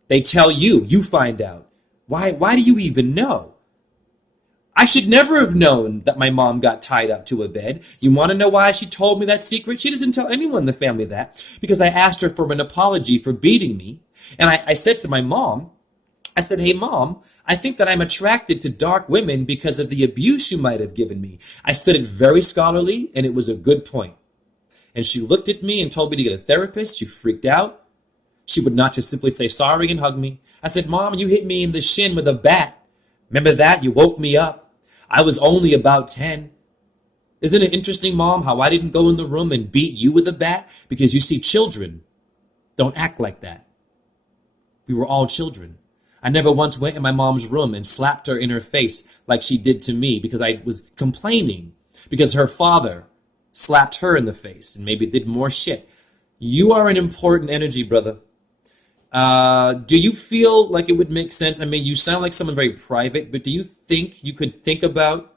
they tell you, you find out. Why do you even know? I should never have known that my mom got tied up to a bed. You want to know why she told me that secret? She doesn't tell anyone in the family that because I asked her for an apology for beating me. And I said to my mom, I said, hey, Mom, I think that I'm attracted to dark women because of the abuse you might have given me. I said it very scholarly, and it was a good point. And she looked at me and told me to get a therapist. She freaked out. She would not just simply say sorry and hug me. I said, Mom, you hit me in the shin with a bat. Remember that? You woke me up. I was only about 10. Isn't it interesting, Mom, how I didn't go in the room and beat you with a bat? Because you see, children don't act like that. We were all children. I never once went in my mom's room and slapped her in her face like she did to me because I was complaining because her father slapped her in the face and maybe did more shit. You are an important energy, brother. Do you feel like it would make sense? I mean, you sound like someone very private, but do you think you could think about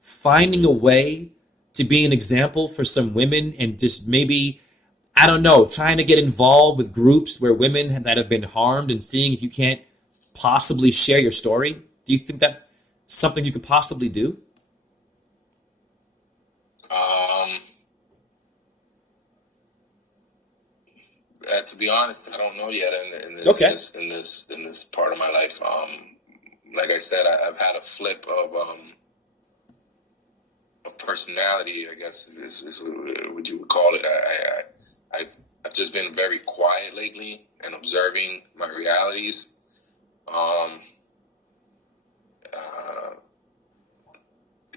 finding a way to be an example for some women and just maybe, I don't know, trying to get involved with groups where women that have been harmed and seeing if you can't possibly share your story? Do you think that's something you could possibly do? to be honest, I don't know yet Okay. in this part of my life. Like I said, I've had a flip of personality, I guess is what you would call it. I've just been very quiet lately and observing my realities.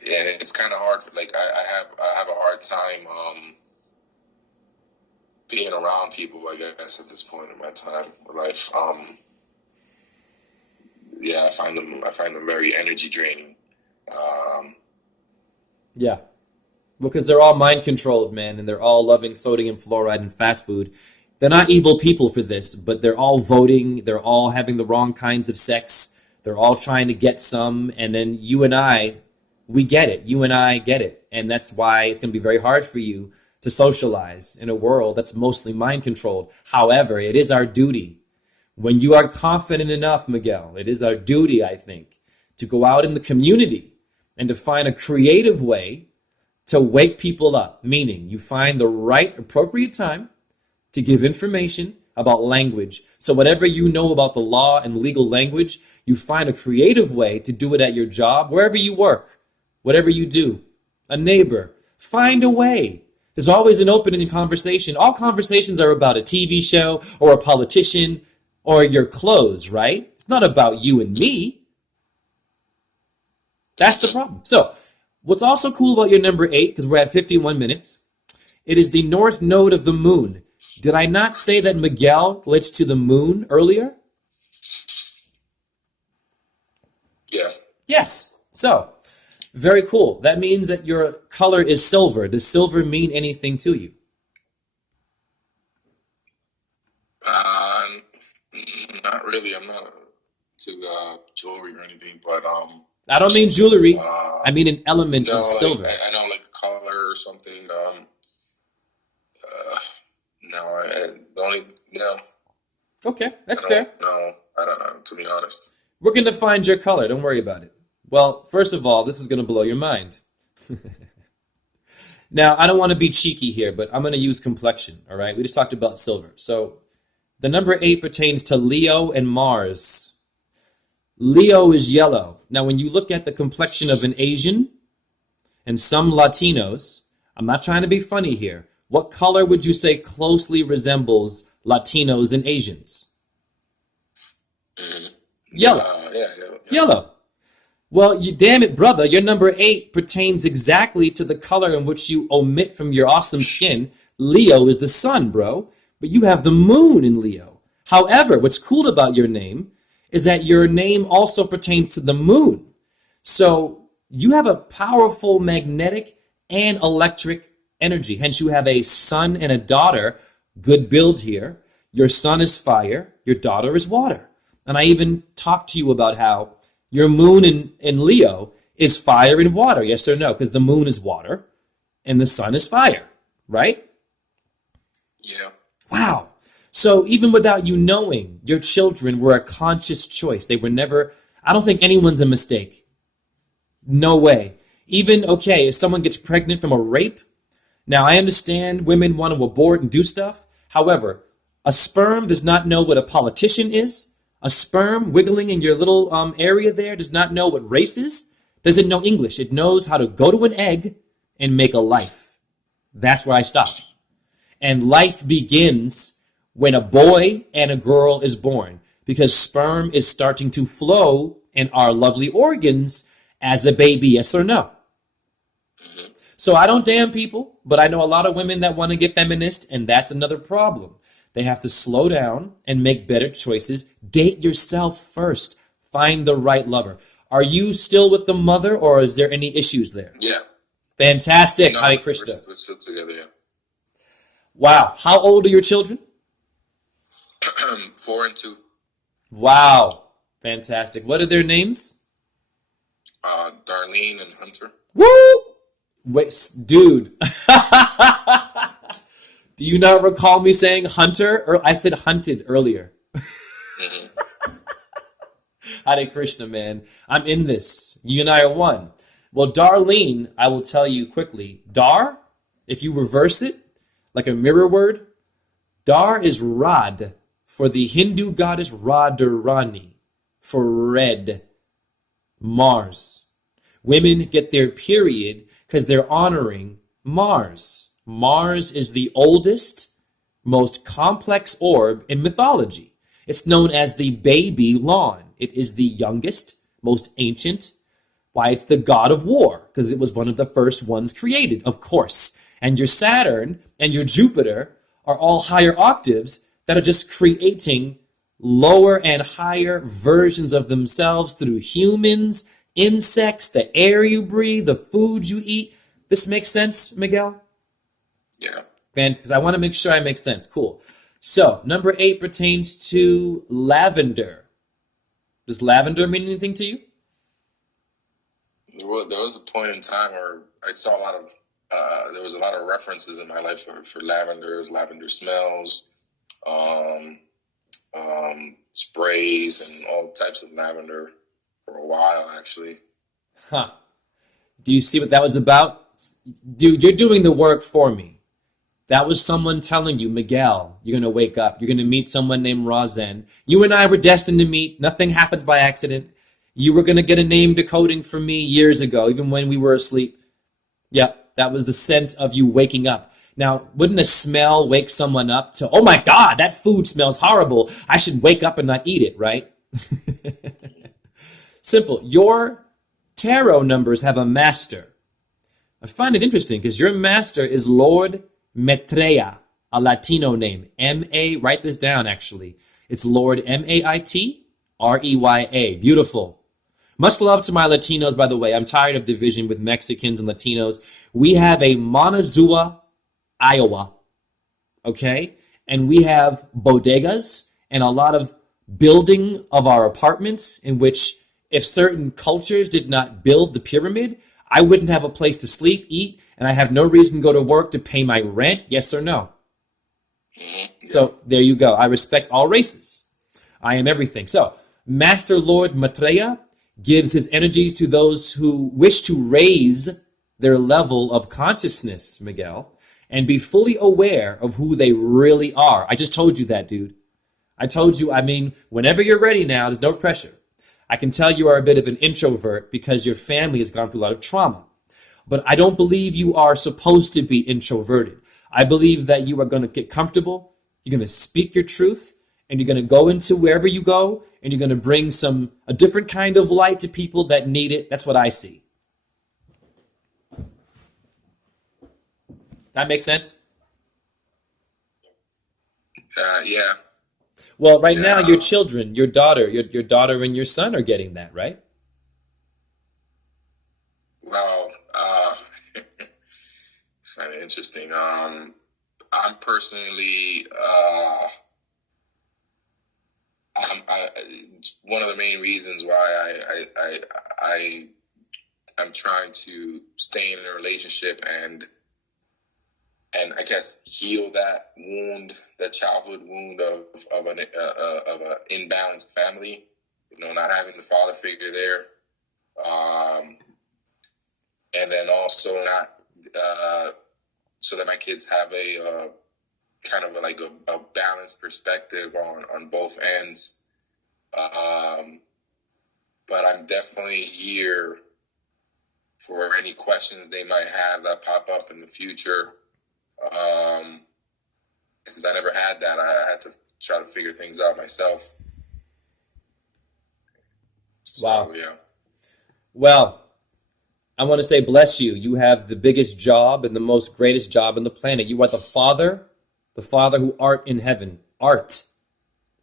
And it's kind of hard. Like I have a hard time being around people, I guess, at this point in my time of life. Yeah, I find them very energy draining. Yeah. Because they're all mind controlled, man, and they're all loving sodium fluoride and fast food. They're not evil people for this, but they're all voting. They're all having the wrong kinds of sex. They're all trying to get some. And then you and I, we get it. You and I get it. And that's why it's going to be very hard for you to socialize in a world that's mostly mind controlled. However, it is our duty. When you are confident enough, Miguel, it is our duty, I think, to go out in the community and to find a creative way to wake people up, meaning you find the right appropriate time to give information about language. So whatever you know about the law and legal language, you find a creative way to do it at your job, wherever you work, whatever you do, a neighbor. Find a way. There's always an opening conversation. All conversations are about a TV show or a politician or your clothes, right? It's not about you and me. That's the problem. So what's also cool about your number 8, because we're at 51 minutes, it is the north node of the moon. Did I not say that Miguel relates to the moon earlier? Yeah. Yes. So, very cool. That means that your color is silver. Does silver mean anything to you? Not really. I'm not to jewelry or anything, but I don't mean jewelry. I mean an element no, of silver. I know like color or something. No, the only no. Okay, that's fair. No, I don't know. To be honest. We're going to find your color. Don't worry about it. Well, first of all, this is going to blow your mind. Now, I don't want to be cheeky here, but I'm going to use complexion, all right? We just talked about silver. So the number 8 pertains to Leo and Mars. Leo is yellow. Now, when you look at the complexion of an Asian and some Latinos, I'm not trying to be funny here. What color would you say closely resembles Latinos and Asians? Yellow. Yeah. Yellow. Well, damn it, brother, your number 8 pertains exactly to the color in which you omit from your awesome skin. Leo is the sun, bro, but you have the moon in Leo. However, what's cool about your name is that your name also pertains to the moon. So you have a powerful magnetic and electric energy. Hence, you have a son and a daughter. Good build here. Your son is fire. Your daughter is water. And I even talked to you about how your moon in Leo is fire and water. Yes or no? Because the moon is water and the sun is fire, right? Yeah. Wow. So even without you knowing, your children were a conscious choice. They were never, I don't think anyone's a mistake. No way. Even, okay, if someone gets pregnant from a rape, now I understand women want to abort and do stuff. However, a sperm does not know what a politician is. A sperm wiggling in your little area there does not know what race is. Doesn't know English. It knows how to go to an egg and make a life. That's where I stopped. And life begins when a boy and a girl is born, because sperm is starting to flow in our lovely organs as a baby, yes or no? So I don't damn people, but I know a lot of women that want to get feminist, and that's another problem. They have to slow down and make better choices. Date yourself first. Find the right lover. Are you still with the mother, or is there any issues there? Yeah. Fantastic. No, Hare Krishna. we're still together, yeah. Wow. How old are your children? 4 and 2. Wow. Fantastic. What are their names? Darlene and Hunter. Woo! Wait, dude. Do you not recall me saying hunter? Or I said hunted earlier. Hare Krishna, man. I'm in this. You and I are one. Well, Darlene, I will tell you quickly. Dar, if you reverse it, like a mirror word, Dar is Rad for the Hindu goddess Radharani, for red, Mars. Women get their period because they're honoring Mars. Mars is the oldest, most complex orb in mythology. It's known as the baby lawn. It is the youngest, most ancient. Why, it's the god of war, because it was one of the first ones created, of course. And your Saturn and your Jupiter are all higher octaves that are just creating lower and higher versions of themselves through humans, insects, the air you breathe, the food you eat. This makes sense, Miguel? Yeah. Because I want to make sure I make sense. Cool. So, number 8 pertains to lavender. Does lavender mean anything to you? There was a point in time where I saw a lot of, there was a lot of references in my life for lavenders, lavender smells, sprays, and all types of lavender for a while, actually. Huh. Do you see what that was about? Dude, you're doing the work for me. That was someone telling you, Miguel, you're going to wake up. You're going to meet someone named Rosen. You and I were destined to meet. Nothing happens by accident. You were going to get a name decoding from me years ago, even when we were asleep. Yep, that was the scent of you waking up. Now, wouldn't a smell wake someone up to, oh my God, that food smells horrible. I should wake up and not eat it, right? Simple. Your tarot numbers have a master. I find it interesting because your master is Lord Maitreya, a Latino name. M-A, write this down actually. It's Lord M-A-I-T-R-E-Y-A. Beautiful. Much love to my Latinos, by the way. I'm tired of division with Mexicans and Latinos. We have a Montezuma, Iowa, okay? And we have bodegas and a lot of building of our apartments in which if certain cultures did not build the pyramid, I wouldn't have a place to sleep, eat, and I have no reason to go to work to pay my rent, yes or no? So there you go. I respect all races. I am everything. So Master Lord Maitreya gives his energies to those who wish to raise their level of consciousness, Miguel, and be fully aware of who they really are. I just told you that, dude. I told you, whenever you're ready now, there's no pressure. I can tell you are a bit of an introvert because your family has gone through a lot of trauma. But I don't believe you are supposed to be introverted. I believe that you are going to get comfortable, you're going to speak your truth, and you're going to go into wherever you go, and you're going to bring a different kind of light to people that need it. That's what I see. That makes sense? Yeah. Well, right now, your children, your daughter and your son are getting that, right? Well, it's kind of interesting. I'm personally, one of the main reasons why I'm trying to stay in a relationship and I guess heal that wound, that childhood wound of an imbalanced family. Not having the father figure there, and then also not so that my kids have a kind of a balanced perspective on both ends. But I'm definitely here for any questions they might have that pop up in the future. Because I never had that. I had to try to figure things out myself. Wow. So, yeah. Well, I want to say bless you. You have the biggest job and the most greatest job on the planet. You are the Father who art in heaven. Art.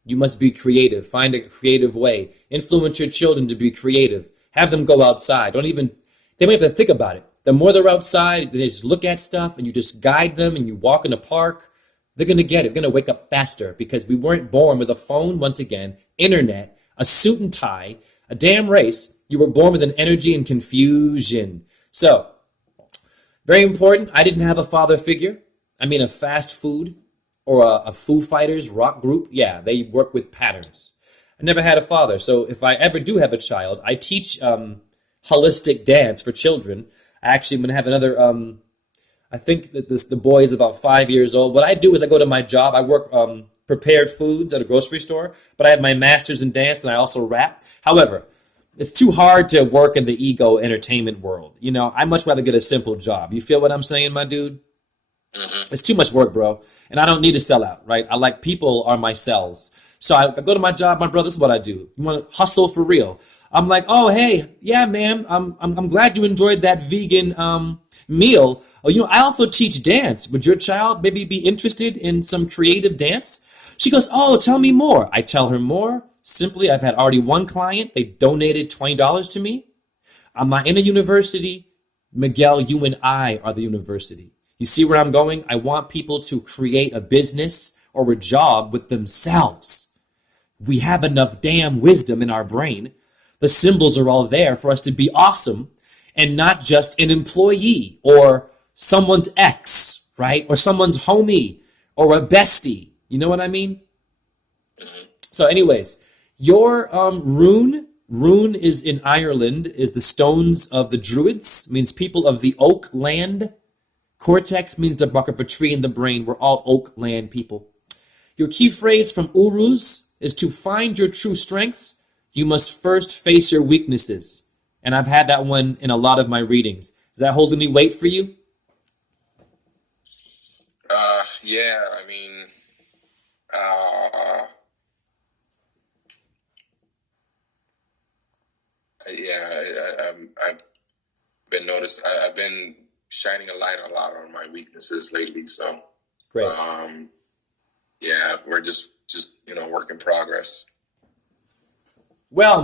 You must be creative. Find a creative way. Influence your children to be creative. Have them go outside. They don't have to think about it. The more they're outside, they just look at stuff and you just guide them and you walk in the park, they're going to get it. They're going to wake up faster because we weren't born with a phone, once again, internet, a suit and tie, a damn race. You were born with an energy and confusion. So, very important. I didn't have a father figure. A fast food or a Foo Fighters rock group. Yeah, they work with patterns. I never had a father. So if I ever do have a child, I teach holistic dance for children. I actually am going to have I think that the boy is about 5 years old. What I do is I go to my job. I work prepared foods at a grocery store, but I have my master's in dance and I also rap. However, it's too hard to work in the ego entertainment world. You know, I much rather get a simple job. You feel what I'm saying, my dude? Hmm. It's too much work, bro. And I don't need to sell out, right? I like people are my cells. So I go to my job, my brother, this is what I do. You want to hustle for real. I'm like, oh, hey, yeah, man, I'm glad you enjoyed that vegan meal. Oh, you know, I also teach dance. Would your child maybe be interested in some creative dance? She goes, oh, tell me more. I tell her more. Simply, I've had already one client. They donated $20 to me. I'm not in a university. Miguel, you and I are the university. You see where I'm going? I want people to create a business or a job with themselves. We have enough damn wisdom in our brain. The symbols are all there for us to be awesome and not just an employee or someone's ex, right? Or someone's homie or a bestie. You know what I mean? So, anyways, your rune is in Ireland, is the stones of the Druids, means people of the oak land. Cortex means the bark of a tree in the brain. We're all oak land people. Your key phrase from Uruz is to find your true strengths, you must first face your weaknesses. And I've had that one in a lot of my readings. Does that hold any weight for you? Yeah, I mean, uh, yeah, I've been noticed. I've been shining a light a lot on my weaknesses lately. So, Great. Yeah, we're just work in progress. Well,